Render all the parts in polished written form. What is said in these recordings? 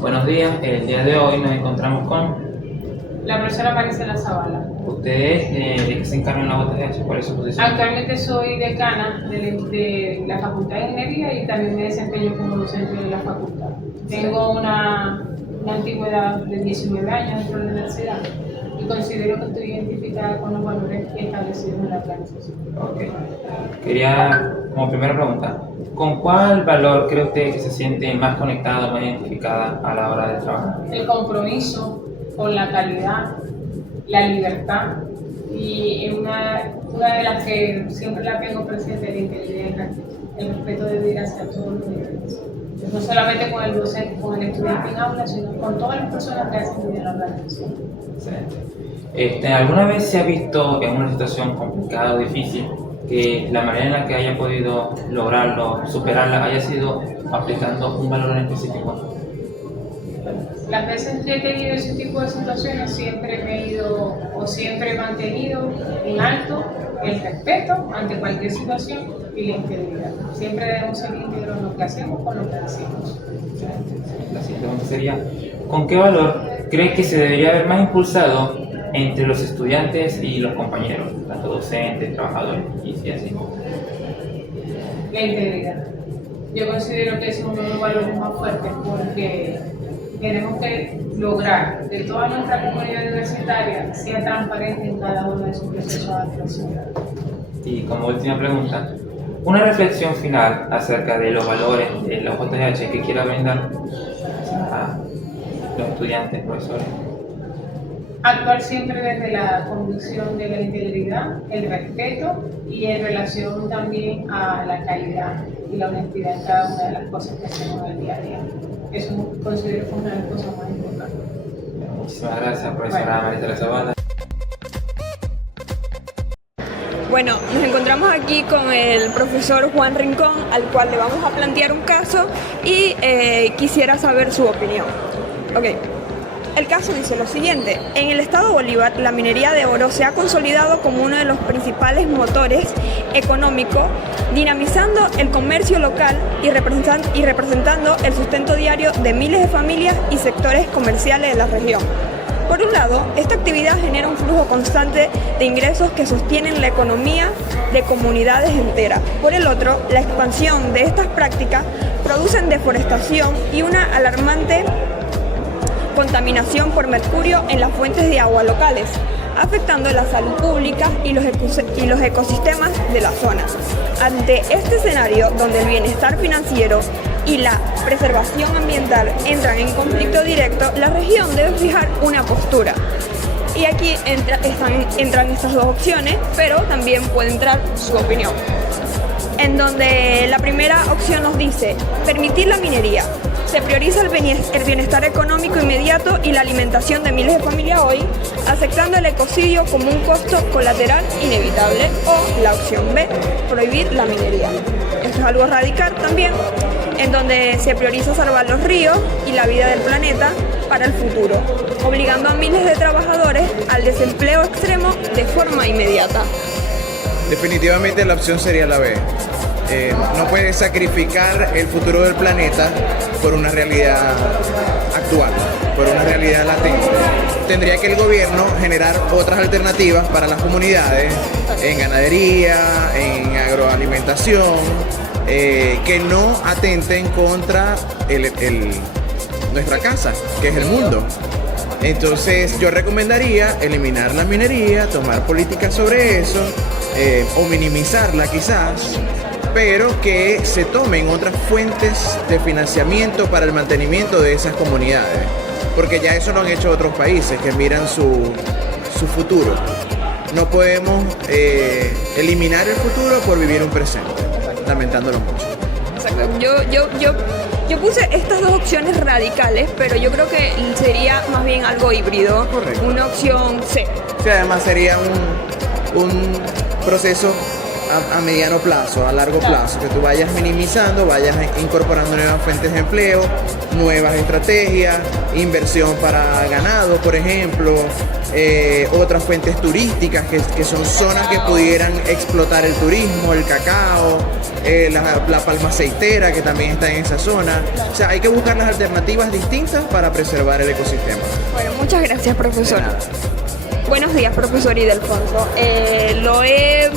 Buenos días, el día de hoy nos encontramos con La profesora Marisela Zavala. ustedes. ¿De qué se encargan en la UTH? ¿Cuál es su posición? Actualmente soy decana de la Facultad de Ingeniería y también me desempeño como docente de la facultad. Tengo una antigüedad de 19 años dentro de la universidad y considero que estoy identificada con los valores establecidos en la organización. Ok. Quería, como primera pregunta, ¿con cuál valor cree usted que se siente más conectada, más identificada a la hora de trabajar? El compromiso con la calidad, la libertad y una de las que siempre la tengo presente es la integridad y el respeto. El respeto debe ir hacia todos los niveles. No solamente con el docente, con el estudiante en aula, sino con todas las personas que hacen vida en la organización. Excelente. ¿Alguna vez se ha visto en una situación complicada o difícil que la manera en la que haya podido lograrlo, superarla, haya sido aplicando un valor en específico? Las veces que he tenido ese tipo de situaciones siempre me he ido o siempre he mantenido en alto el respeto ante cualquier situación y la integridad. Siempre debemos ser íntegros en lo que hacemos con lo que decimos. La siguiente pregunta sería, ¿con qué valor cree que se debería haber más impulsado entre los estudiantes y los compañeros, tanto docentes, trabajadores y así? La integridad. Yo considero que es uno de los valores más fuertes porque tenemos que lograr que toda nuestra comunidad universitaria sea transparente en cada uno de sus procesos de actuación. Y como última pregunta, una reflexión final acerca de los valores de la UJH que quiera brindar a los estudiantes, profesores. Actuar siempre desde la convicción de la integridad, el respeto y en relación también a la calidad y la honestidad en cada una de las cosas que hacemos en el día a día. Eso considero que es una de las cosas más importantes. Muchísimas gracias, profesora Marisela Zavala. Bueno, nos encontramos aquí con el profesor Juan Rincón, al cual le vamos a plantear un caso y quisiera saber su opinión. Ok. El caso dice lo siguiente: en el estado Bolívar, la minería de oro se ha consolidado como uno de los principales motores económicos, dinamizando el comercio local y representando el sustento diario de miles de familias y sectores comerciales de la región. Por un lado, esta actividad genera un flujo constante de ingresos que sostienen la economía de comunidades enteras. Por el otro, la expansión de estas prácticas producen deforestación y una alarmante contaminación por mercurio en las fuentes de agua locales, afectando la salud pública y los ecosistemas de la zona. Ante este escenario, donde el bienestar financiero y la preservación ambiental entran en conflicto directo, la región debe fijar una postura. Y aquí entran estas dos opciones, pero también puede entrar su opinión. En donde la primera opción nos dice permitir la minería. Se prioriza el bienestar económico inmediato y la alimentación de miles de familias hoy, aceptando el ecocidio como un costo colateral inevitable. O la opción B, prohibir la minería. Esto es algo radical también, en donde se prioriza salvar los ríos y la vida del planeta para el futuro, obligando a miles de trabajadores al desempleo extremo de forma inmediata. Definitivamente la opción sería la B. No puedes sacrificar el futuro del planeta por una realidad actual, por una realidad latente. Tendría que el gobierno generar otras alternativas para las comunidades en ganadería, en agroalimentación, que no atenten contra nuestra casa, que es el mundo. Entonces yo recomendaría eliminar la minería, tomar políticas sobre eso, o minimizarla quizás, pero que se tomen otras fuentes de financiamiento para el mantenimiento de esas comunidades, porque ya eso lo han hecho otros países que miran su futuro. No podemos eliminar el futuro por vivir un presente, lamentándolo mucho. Exacto. Yo puse estas dos opciones radicales, pero yo creo que sería más bien algo híbrido. Correcto. Una opción C. Sí, además sería un proceso a mediano plazo, a largo plazo, que tú vayas minimizando, vayas incorporando nuevas fuentes de empleo, nuevas estrategias, inversión para ganado, por ejemplo, otras fuentes turísticas que son zonas que pudieran explotar el turismo, el cacao, la palma aceitera que también está en esa zona. O sea, hay que buscar las alternativas distintas para preservar el ecosistema. Bueno, muchas gracias, profesor. Buenos días, profesor Ildefonso. Lo he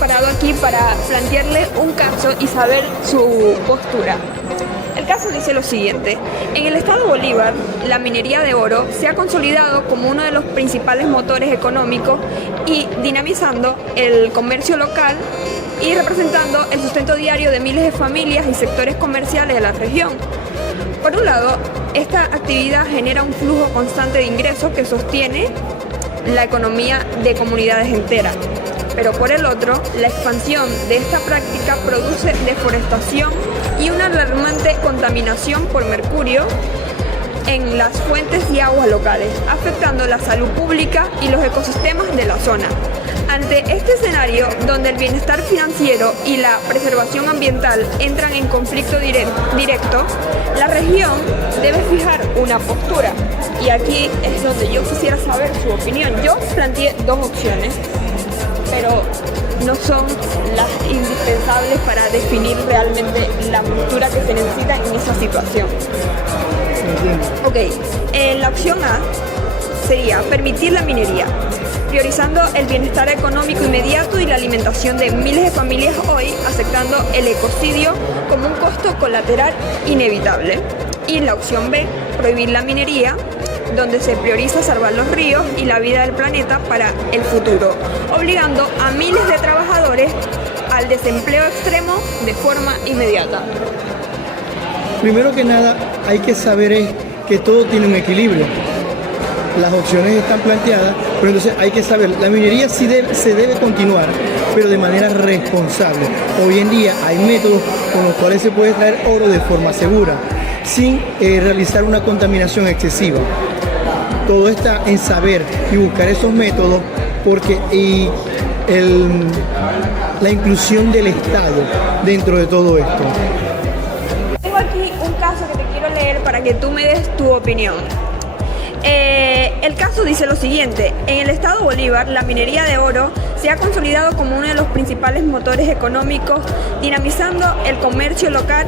parado aquí para plantearle un caso y saber su postura. El caso dice lo siguiente: en el estado Bolívar, la minería de oro se ha consolidado como uno de los principales motores económicos y dinamizando el comercio local y representando el sustento diario de miles de familias y sectores comerciales de la región. Por un lado, esta actividad genera un flujo constante de ingresos que sostiene la economía de comunidades enteras. Pero por el otro, la expansión de esta práctica produce deforestación y una alarmante contaminación por mercurio en las fuentes y aguas locales, afectando la salud pública y los ecosistemas de la zona. Ante este escenario, donde el bienestar financiero y la preservación ambiental entran en conflicto directo, la región debe fijar una postura. Y aquí es donde yo quisiera saber su opinión. Yo planteé dos opciones, pero no son las indispensables para definir realmente la postura que se necesita en esa situación. Ok, la opción A sería permitir la minería, priorizando el bienestar económico inmediato y la alimentación de miles de familias hoy, aceptando el ecocidio como un costo colateral inevitable. Y la opción B, prohibir la minería, donde se prioriza salvar los ríos y la vida del planeta para el futuro, obligando a miles de trabajadores al desempleo extremo de forma inmediata. Primero que nada, hay que saber que todo tiene un equilibrio. Las opciones están planteadas, pero entonces hay que saber, la minería sí se debe continuar, pero de manera responsable. Hoy en día hay métodos con los cuales se puede extraer oro de forma segura, sin realizar una contaminación excesiva. Todo está en saber y buscar esos métodos, porque la inclusión del Estado dentro de todo esto. Tengo aquí un caso que te quiero leer para que tú me des tu opinión. El caso dice lo siguiente: en el estado Bolívar, la minería de oro se ha consolidado como uno de los principales motores económicos, dinamizando el comercio local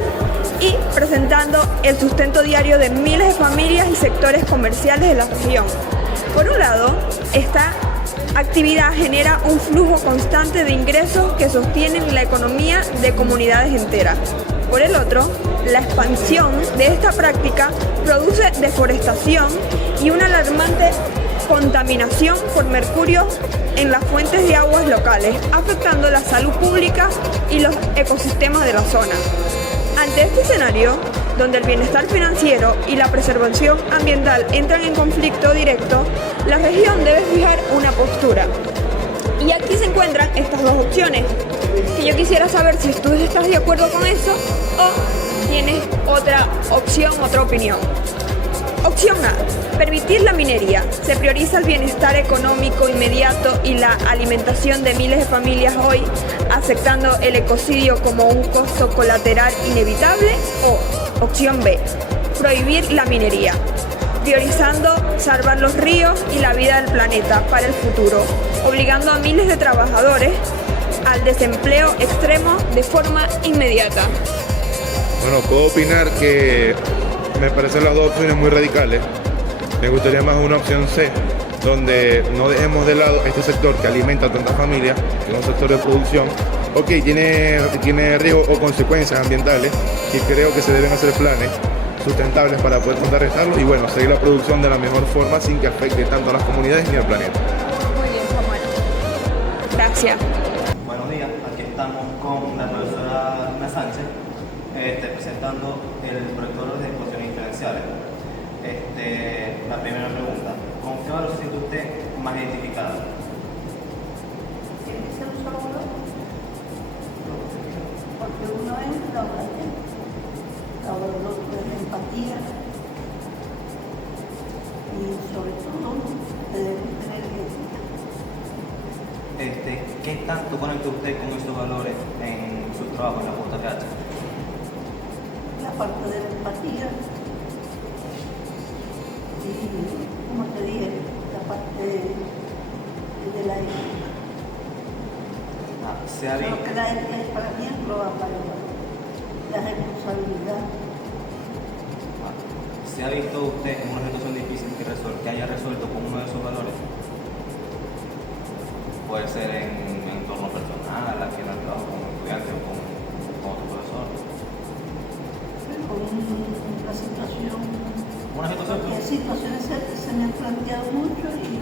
y presentando el sustento diario de miles de familias y sectores comerciales de la región. Por un lado, esta actividad genera un flujo constante de ingresos que sostienen la economía de comunidades enteras. Por el otro, la expansión de esta práctica produce deforestación y una alarmante contaminación por mercurio en las fuentes de aguas locales, afectando la salud pública y los ecosistemas de la zona. Ante este escenario, donde el bienestar financiero y la preservación ambiental entran en conflicto directo, la región debe fijar una postura. Y aquí se encuentran estas dos opciones, que yo quisiera saber si tú estás de acuerdo con eso o tienes otra opción, otra opinión. Opción A, permitir la minería. Se prioriza el bienestar económico inmediato y la alimentación de miles de familias hoy, aceptando el ecocidio como un costo colateral inevitable. O opción B, prohibir la minería, priorizando salvar los ríos y la vida del planeta para el futuro, obligando a miles de trabajadores al desempleo extremo de forma inmediata. Bueno, puedo opinar que me parecen las dos opciones muy radicales. Me gustaría más una opción C, donde no dejemos de lado este sector que alimenta a tantas familias, que es un sector de producción. Ok, tiene riesgos o consecuencias ambientales y creo que se deben hacer planes sustentables para poder contrarrestarlo y bueno, seguir la producción de la mejor forma sin que afecte tanto a las comunidades ni al planeta. Muy bien, Samuel. Gracias. Buenos días, aquí estamos con la profesora Ana Sánchez presentando el proyecto de ecuaciones diferenciales. La primera pregunta, ¿con qué valor se siente usted más identificado? Tiene que ser un solo valor, porque uno es la valor de la empatía y sobre todo debemos tener que ¿qué tanto conecta usted con esos valores en su trabajo en la Junta PH? La parte de la empatía y, como te dije, la parte de la ética. Se ha Creo visto, que la ética es para mí es lo valor, la responsabilidad. ¿Se ha visto usted en una situación difícil que haya resuelto con uno de esos valores? Puede ser en entorno personal, aquí en el trabajo, como estudiante o con otro profesor. Con una situación, Una situación, porque situaciones se me han planteado mucho y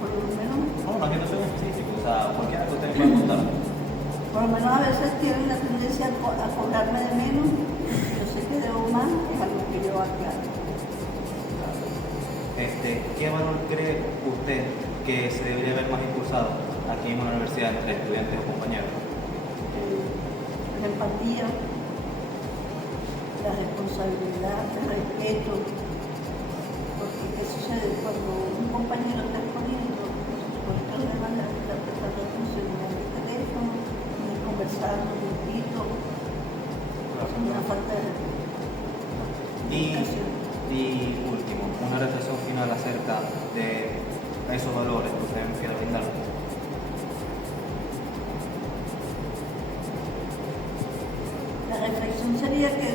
por lo menos, no, una situación específica, o sea, cualquiera que usted me pueda contar. por lo menos a veces tienen la tendencia a cobrarme de menos. Yo sé que debo más, es algo que yo aclaro. ¿Qué valor cree usted que se debería haber más impulsado aquí en una universidad entre estudiantes o compañeros? La empatía, la responsabilidad, el respeto, porque ¿qué sucede? Cuando un compañero está exponiendo, por otro demás la persona no funciona en el teléfono, ni conversar, ni un grito, es una falta de comunicación. Y último, una reflexión final acerca de esos valores que usted me quiera brindar. La reflexión sería que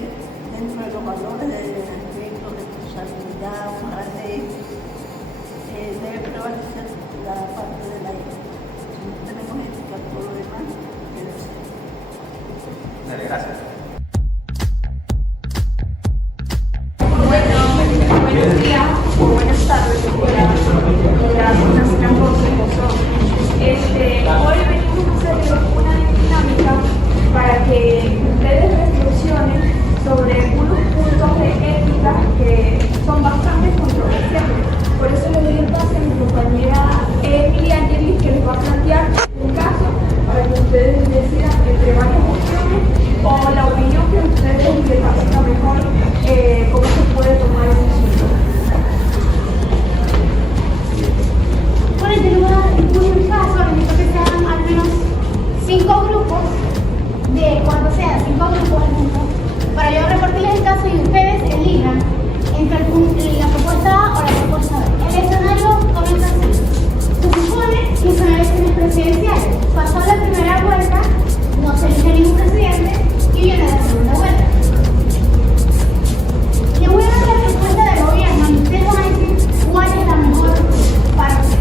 dentro de los valores de respeto, responsabilidad, honradez, debe prevalecer la parte de la ética. Si no tenemos ética, todo lo demás debe ser. Dale, gracias. Buenos días o buenas tardes, las profesor. Hoy venimos a hacer una dinámica para que ustedes reflexionen sobre unos puntos de ética que son bastante controversiales. Por eso le doy el pase a mi compañera Emilia Angelis, que les va a plantear un caso para que ustedes decidan entre varias opciones o la opinión que ustedes les parezca mejor, cómo se puede tomar ese asunto. Bueno, yo les voy a dar un caso, necesito que sean al menos 5 grupos, de cuando sean 5 grupos juntos, para yo repartirles el caso y ustedes elijan entre la propuesta A o la propuesta B. El escenario comienza así. Se supone que son elecciones presidenciales. Pasó la primera vuelta, no se elige ningún presidente y viene la segunda vuelta. Le voy a dar la propuesta del gobierno y ustedes van a decir cuál es la mejor para ustedes.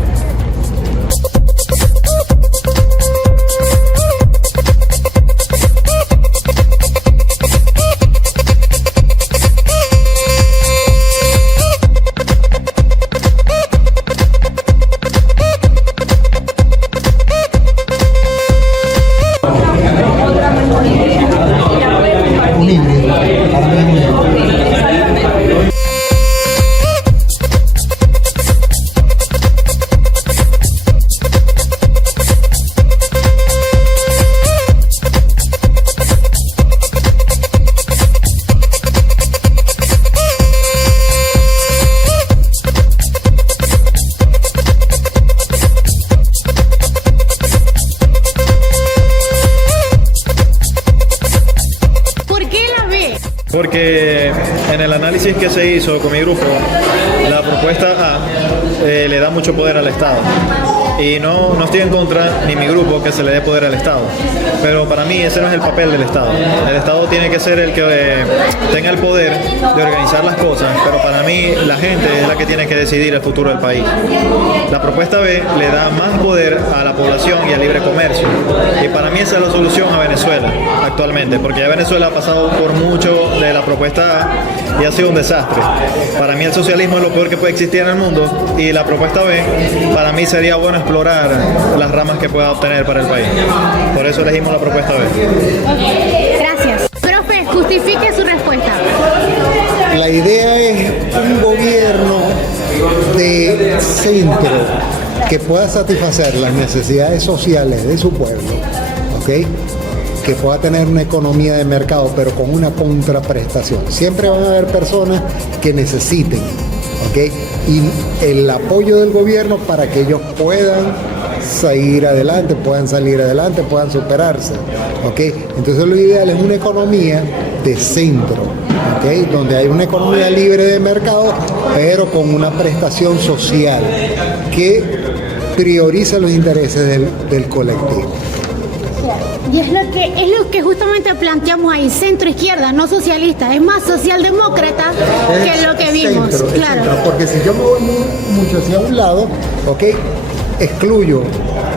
Porque en el análisis que se hizo con mi grupo, la propuesta A le da mucho poder al Estado. Y no estoy en contra, ni mi grupo, que se le dé poder al Estado. Pero para mí ese no es el papel del Estado. El Estado tiene que ser el que tenga el poder de organizar las cosas, pero para mí la gente es la que tiene que decidir el futuro del país. La propuesta B le da más poder a la población y al libre comercio. Y para mí esa es la solución a Venezuela actualmente, porque ya Venezuela ha pasado por mucho de la propuesta A y ha sido un desastre. Para mí el socialismo es lo peor que puede existir en el mundo, y la propuesta B para mí sería bueno explorar las ramas que pueda obtener para el país. Por eso elegimos la propuesta B. Gracias. Profe, justifique su respuesta. La idea es un gobierno de centro que pueda satisfacer las necesidades sociales de su pueblo, ¿ok? Que pueda tener una economía de mercado, pero con una contraprestación. Siempre van a haber personas que necesiten, ¿ok? Y el apoyo del gobierno para que ellos puedan seguir adelante, puedan salir adelante, puedan superarse. ¿Ok? Entonces lo ideal es una economía de centro, ¿ok? Donde hay una economía libre de mercado, pero con una prestación social que prioriza los intereses del colectivo. Y es lo que justamente planteamos ahí, centro izquierda, no socialista, es más socialdemócrata que lo que vimos. Claro. Centro, porque si yo me voy mucho hacia un lado, ¿ok? Excluyo,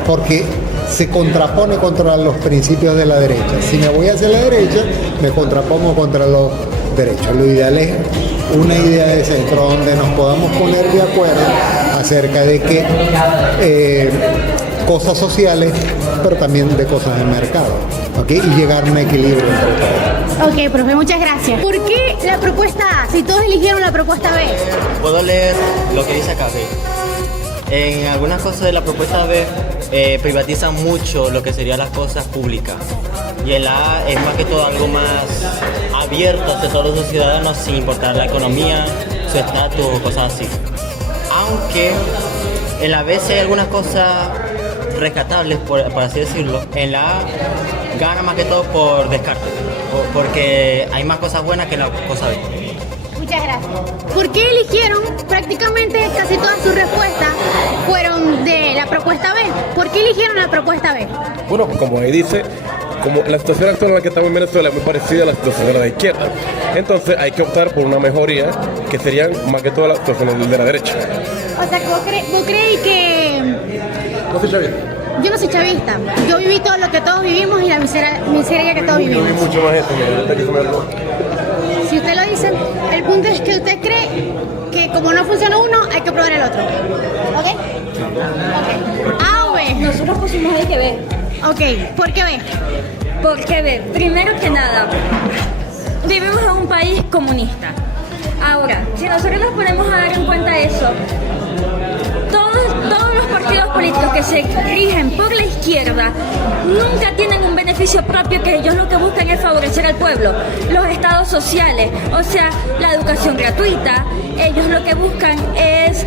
porque se contrapone contra los principios de la derecha. Si me voy hacia la derecha, me contrapongo contra los derechos. Lo ideal es una idea de centro donde nos podamos poner de acuerdo acerca de que cosas sociales, pero también de cosas de mercado, ¿ok? Y llegar a un equilibrio entre todo. Ok, profe, muchas gracias. ¿Por qué la propuesta A, si todos eligieron la propuesta B? Puedo leer lo que dice acá, ¿sí? En algunas cosas de la propuesta B privatizan mucho lo que serían las cosas públicas. Y el A es más que todo algo más abierto hacia todos los ciudadanos sin importar la economía, su estatus o cosas así. Aunque en la B sí hay algunas cosas rescatables, por así decirlo. En la A gana más que todo por descarte, porque hay más cosas buenas que la cosa B. Muchas gracias. ¿Por qué eligieron prácticamente casi todas sus respuestas fueron de la propuesta B? ¿Por qué eligieron la propuesta B? Bueno, como ahí dice, como la situación actual en la que estamos en Venezuela es muy parecida a la situación de la izquierda, entonces hay que optar por una mejoría que serían más que todas las situaciones de la derecha. O sea, ¿vos creéis que...? No soy chavista. Yo no soy chavista. Yo viví todo lo que todos vivimos y la miseria que todos vivimos. Yo viví mucho más eso, ahorita que se me olvidó. Si usted lo dice, el punto es que usted cree que como no funciona uno, hay que probar el otro. ¿Ok? Ok. A o B. Nosotros pusimos el que B. Ok, ¿por qué B? Porque B, primero que nada, vivimos en un país comunista. Ahora, si nosotros nos ponemos a dar en cuenta eso, todos los partidos políticos que se rigen por la izquierda nunca tienen un beneficio propio, que ellos lo que buscan es favorecer al pueblo. Los estados sociales, o sea, la educación gratuita, ellos lo que buscan es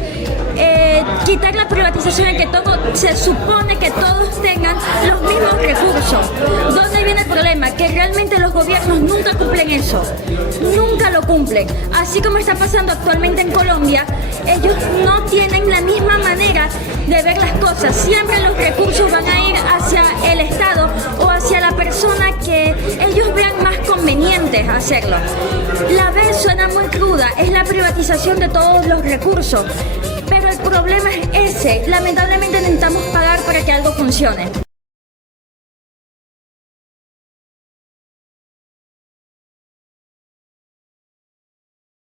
quitar la privatización en que todo se supone que todos tengan los mismos recursos. ¿Dónde viene el problema? Que realmente los gobiernos nunca cumplen eso, nunca lo cumplen. Así como está pasando actualmente en Colombia, ellos no tienen la misma manera de ver las cosas. Siempre los recursos van a ir hacia el Estado o hacia la persona que ellos vean más conveniente hacerlo. La B suena muy cruda, es la privatización de todos los recursos. Pero el problema es ese, lamentablemente necesitamos pagar para que algo funcione.